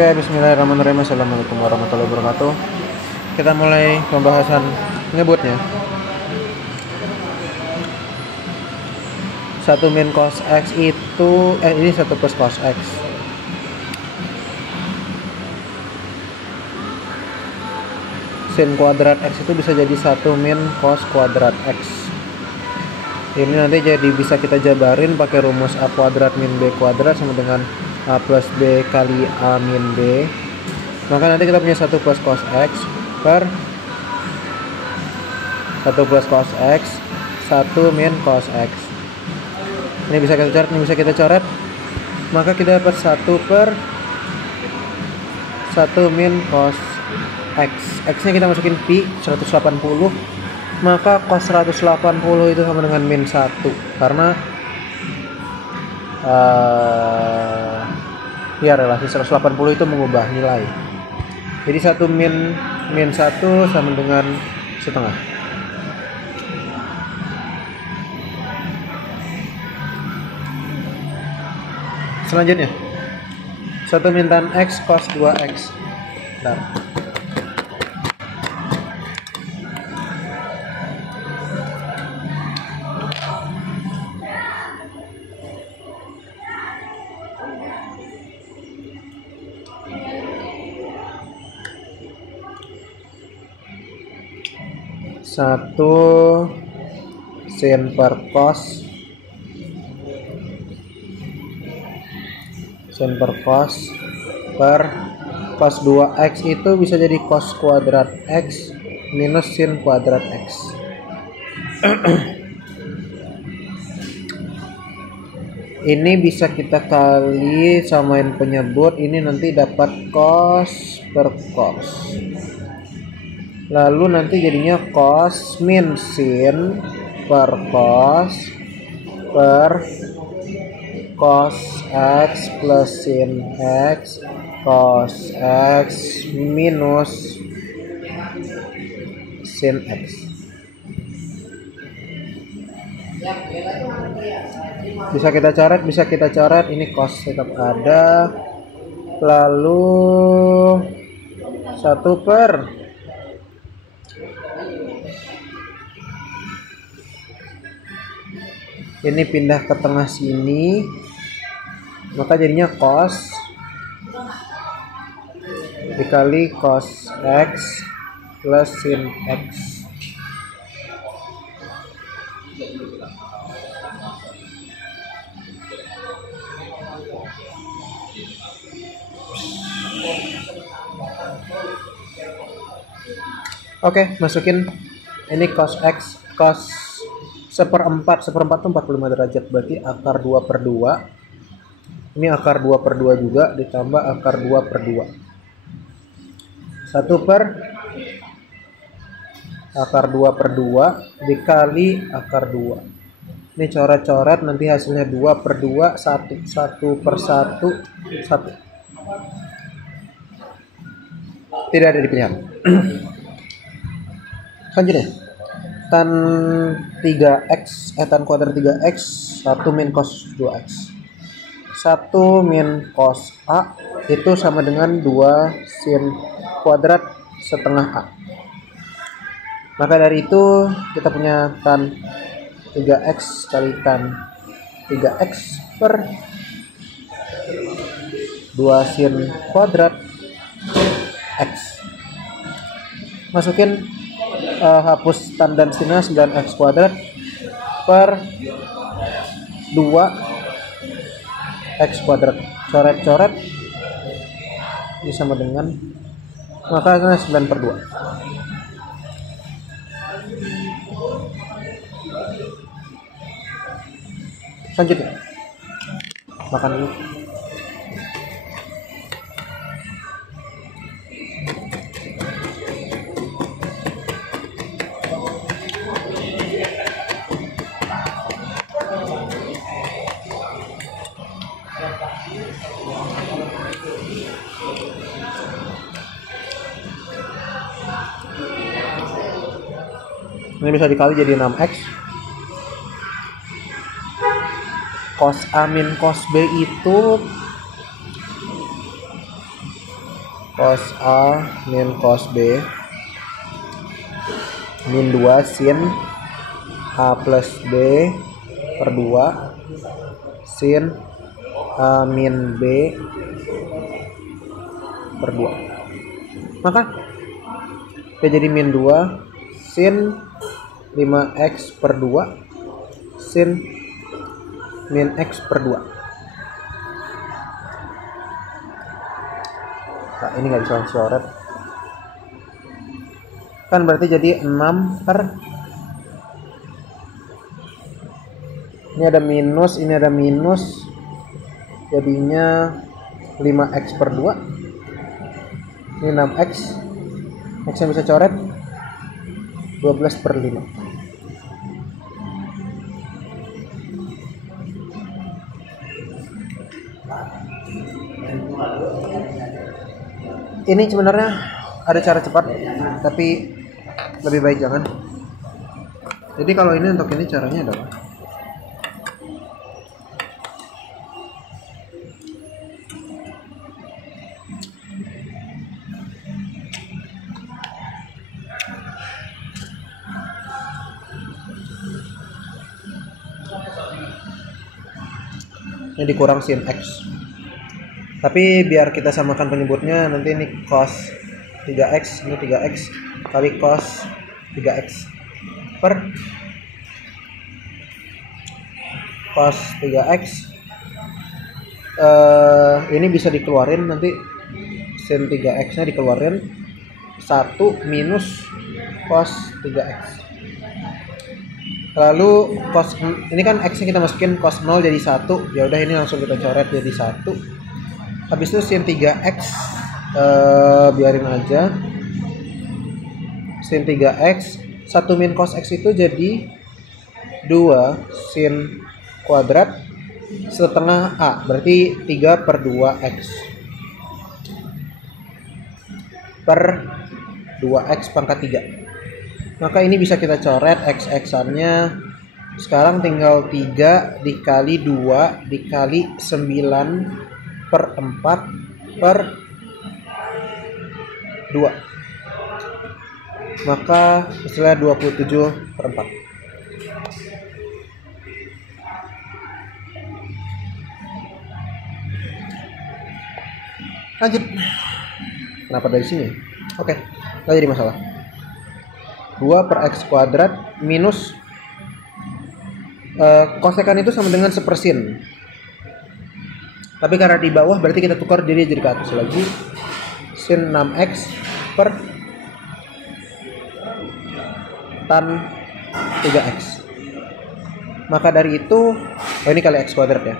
Oke, bismillahirrahmanirrahim. Assalamualaikum warahmatullahi wabarakatuh. Kita mulai pembahasan nyebutnya. 1 min cos X itu ini 1 plus cos X. Sin kuadrat X itu bisa jadi 1 min cos kuadrat X. Ini nanti jadi bisa kita jabarin pakai rumus A kuadrat min B kuadrat sama dengan A plus B kali A min B. Maka nanti kita punya 1 plus cos X per 1 plus cos X 1 min cos X. Ini bisa kita coret, ini bisa kita coret. Maka kita dapat 1 per 1 min cos X. X nya kita masukin pi 180. Maka cos 180 itu sama dengan min 1. Karena ya relasi 180 itu mengubah nilai. Jadi 1 min 1 sama dengan setengah. Selanjutnya 1 min tan X cos 2X. Bentar. Satu sin per cos per cos 2X itu bisa jadi cos kuadrat X minus sin kuadrat X. Ini bisa kita kali samain penyebut, ini nanti dapat cos per cos. Lalu nanti jadinya cos min sin per cos X plus sin X cos X minus sin X. Bisa kita coret, ini cos tetap ada. Lalu 1 per ini pindah ke tengah sini, maka jadinya cos dikali cos X plus sin X. Oke, masukin ini cos X, cos seperempat itu 45 derajat, berarti akar 2 per 2. Ini akar 2 per 2 juga, ditambah akar 2 per 2. 1 per akar 2 per 2 dikali akar 2. Ini coret-coret, nanti hasilnya 2 per 2, 1 per 1, 1. Tidak ada di pilihan. Selanjutnya tan 3x tan kuadrat 3x 1 min cos 2x. 1 min cos A itu sama dengan 2 sin kuadrat setengah A. Maka dari itu kita punya tan 3x kali tan 3x per 2 sin kuadrat x. Masukin hapus tan dan sinnya 9x kuadrat per 2 x kuadrat. Coret-coret ini sama dengan, maka 9 per 2. Selanjutnya makan dulu. Ini bisa dikali jadi 6x. Cos A min cos B itu cos A min cos B min 2 sin A plus B per 2 sin A min B per 2. Maka jadi min 2 sin 5x per 2 sin min x per 2. Nah, ini nggak bisa langsung coret. Kan berarti jadi 6 per, ini ada minus, ini ada minus, jadinya 5x per 2. Ini 6x, x yang bisa coret 12 per 5. Ini sebenarnya ada cara cepat, tapi lebih baik jangan. Jadi kalau ini untuk ini caranya adalah ini dikurang sin x. Tapi biar kita samakan penyebutnya, nanti ini cos 3x, ini 3x kali cos 3x per cos 3x. Ini bisa dikeluarin, nanti sin 3x nya dikeluarin, 1 minus cos 3x. Lalu cos, ini kan x nya kita masukin cos 0 jadi 1, ya udah ini langsung kita coret jadi 1. Habis itu sin 3x biarin aja, sin 3x 1 min cos x itu jadi 2 sin kuadrat setengah A, berarti 3 per 2x per 2x pangkat 3. Maka ini bisa kita coret x-xannya. Sekarang tinggal 3 dikali 2 dikali 9 per 4 per 2. Maka hasilnya 27 per 4. Lanjut. Kenapa dari sini? Oke, nggak jadi masalah. 2 per x kuadrat minus kosekan itu sama dengan sepersin. Tapi karena di bawah berarti kita tukar jadi ke atas lagi, sin 6x per tan 3x. Maka dari itu, ini kali x kuadrat ya,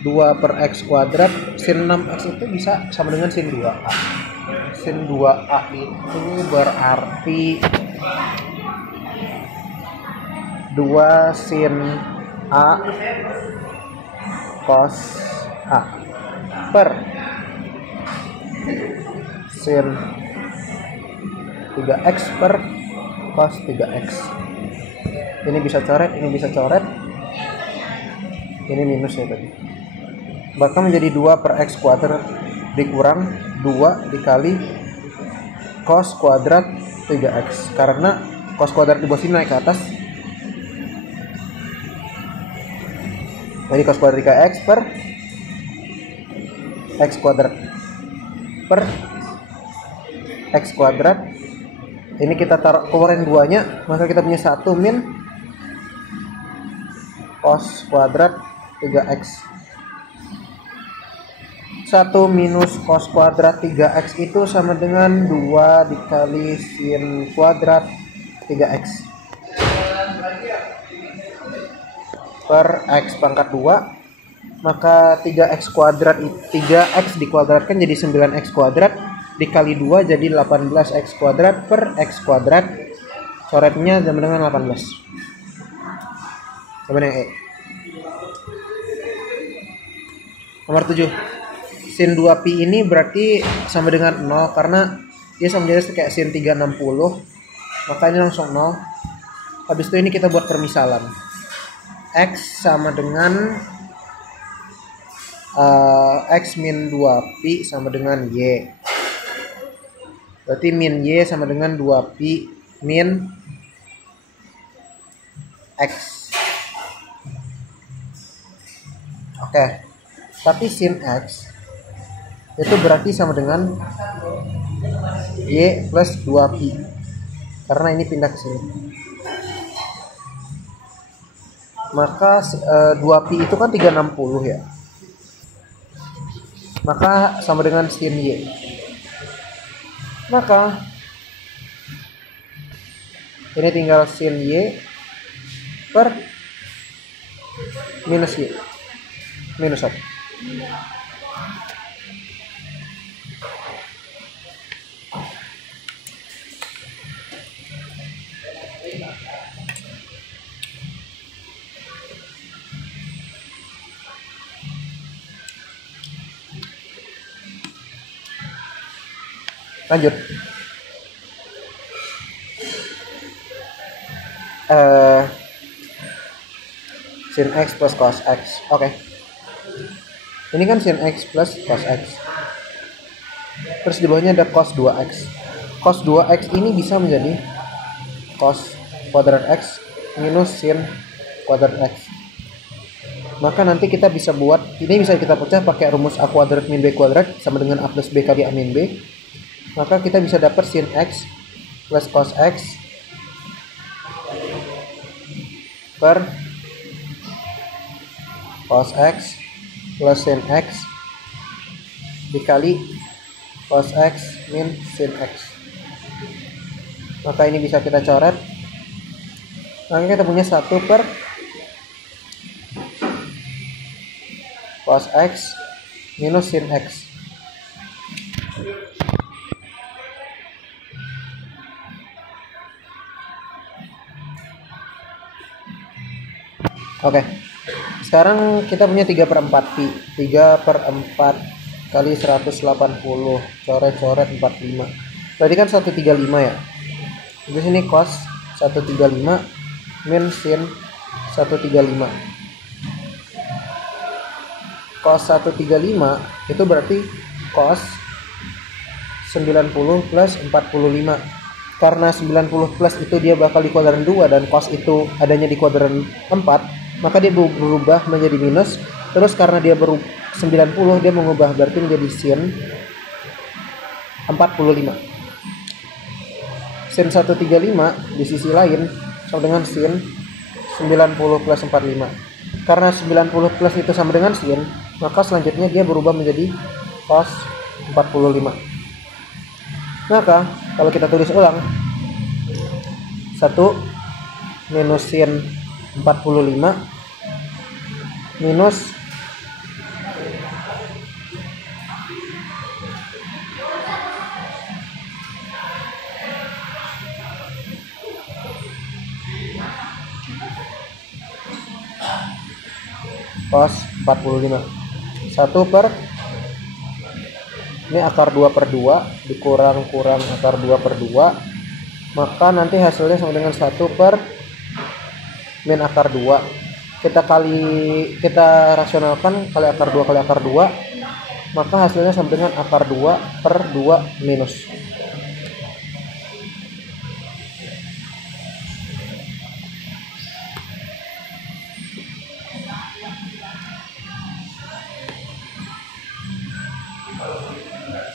2 per x kuadrat sin 6x itu bisa sama dengan sin 2a. Sin 2a itu berarti 2 sin a cos A per sin 3x per cos 3x. Ini bisa coret, ini bisa coret, ini minus ya tadi. Bahkan menjadi 2 per x kuadrat dikurang 2 dikali cos kuadrat 3x. Karena cos kuadrat di bawah sini naik ke atas, jadi cos kuadrat 3x per x kuadrat per x kuadrat. Ini kita taruh keluarin 2-nya, maka kita punya 1 min cos kuadrat 3x. 1 minus cos kuadrat 3x itu sama dengan 2 dikali sin kuadrat 3x per x pangkat 2. Maka 3x kuadrat, 3x dikuadratkan jadi 9x kuadrat dikali 2 jadi 18x kuadrat per x kuadrat. Coretnya sama dengan 18 sama dengan E. Nomor 7, sin 2pi ini berarti sama dengan 0 karena dia sama jenis kayak sin 360, makanya langsung 0. Habis itu ini kita buat permisalan, x sama dengan x min 2pi sama dengan y. Berarti min Y sama dengan 2pi min X. Oke. Tapi sin X itu berarti sama dengan Y plus 2pi. Karena ini pindah ke sini. Maka 2pi itu kan 360 ya. Maka sama dengan sin Y. Maka ini tinggal sin Y per minus Y. Minus 1. Lanjut. Sin X plus cos X. Oke. Ini kan sin X plus cos X. Terus di bawahnya ada cos 2X. Cos 2X ini bisa menjadi cos kuadrat X minus sin kuadrat X. Maka nanti kita bisa buat, ini bisa kita pecah pakai rumus A kuadrat min B kuadrat sama dengan A plus B kali A min B. Maka kita bisa dapat sin X plus cos X per cos X plus sin X dikali cos X min sin X. Maka ini bisa kita coret. Maka kita punya 1 per cos X minus sin X. Oke. Sekarang kita punya 3/4 pi. 3/4 kali 180. Coret-coret 45. Berarti kan 135 ya. Di sini cos 135 min sin 135. Cos 135 itu berarti cos 90 plus 45. Karena 90 plus itu dia bakal di kuadran 2 dan cos itu adanya di kuadran 4, maka dia berubah menjadi minus. Terus karena dia 90 dia mengubah berarti menjadi sin 45. Sin 135 di sisi lain sama dengan sin 90 plus 45. Karena 90 plus itu sama dengan sin, maka selanjutnya dia berubah menjadi cos 45. Maka kalau kita tulis ulang, 1 minus sin 45 minus cos 45. 1 per ini akar 2/2 dikurang akar 2/2, maka nanti hasilnya sama dengan 1 per min akar 2. Kita rasionalkan kali akar 2 kali akar 2, maka hasilnya sama dengan akar 2/2 minus.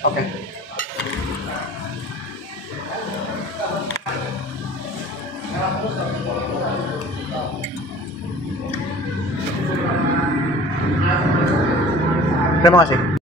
Oke. Terima kasih.